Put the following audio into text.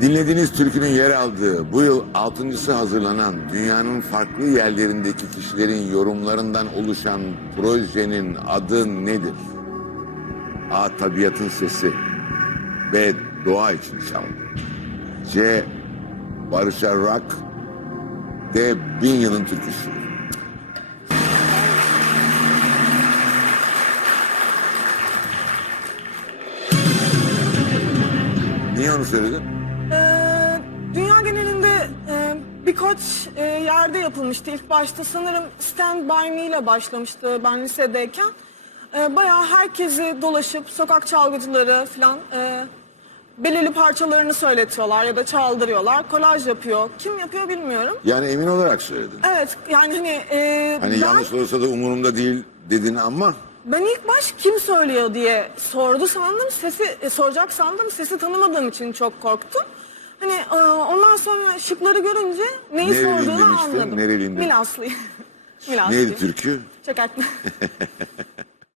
Dinlediğiniz türkünün yer aldığı bu yıl altıncısı hazırlanan dünyanın farklı yerlerindeki kişilerin yorumlarından oluşan projenin adı nedir? A. Tabiatın sesi B. Doğa için çal C. Barış'a rock D. Bin yılın türküsü Niye onu söyledin? Birkaç e, yerde yapılmıştı. İlk başta sanırım Stand By Me ile başlamıştı ben lisedeyken. E, bayağı herkesi dolaşıp sokak çalgıcıları falan e, belirli parçalarını söyletiyorlar ya da çaldırıyorlar. Kolaj yapıyor. Kim yapıyor bilmiyorum. Yani emin olarak söyledin. Evet yani hani e, Hani ben, yanlış olursa da umurumda değil dedin ama ben ilk baş kim söylüyor diye sordu sandım. Sesi e, soracak sandım. Sesi tanımadığım için çok korktum. Hani e, şıkları görünce neyi Nereliyim sorduğunu demiştin, anladım. nereliyim dedim. Milaslıyım. Milaslıyım. neydi türkü? Çökertme.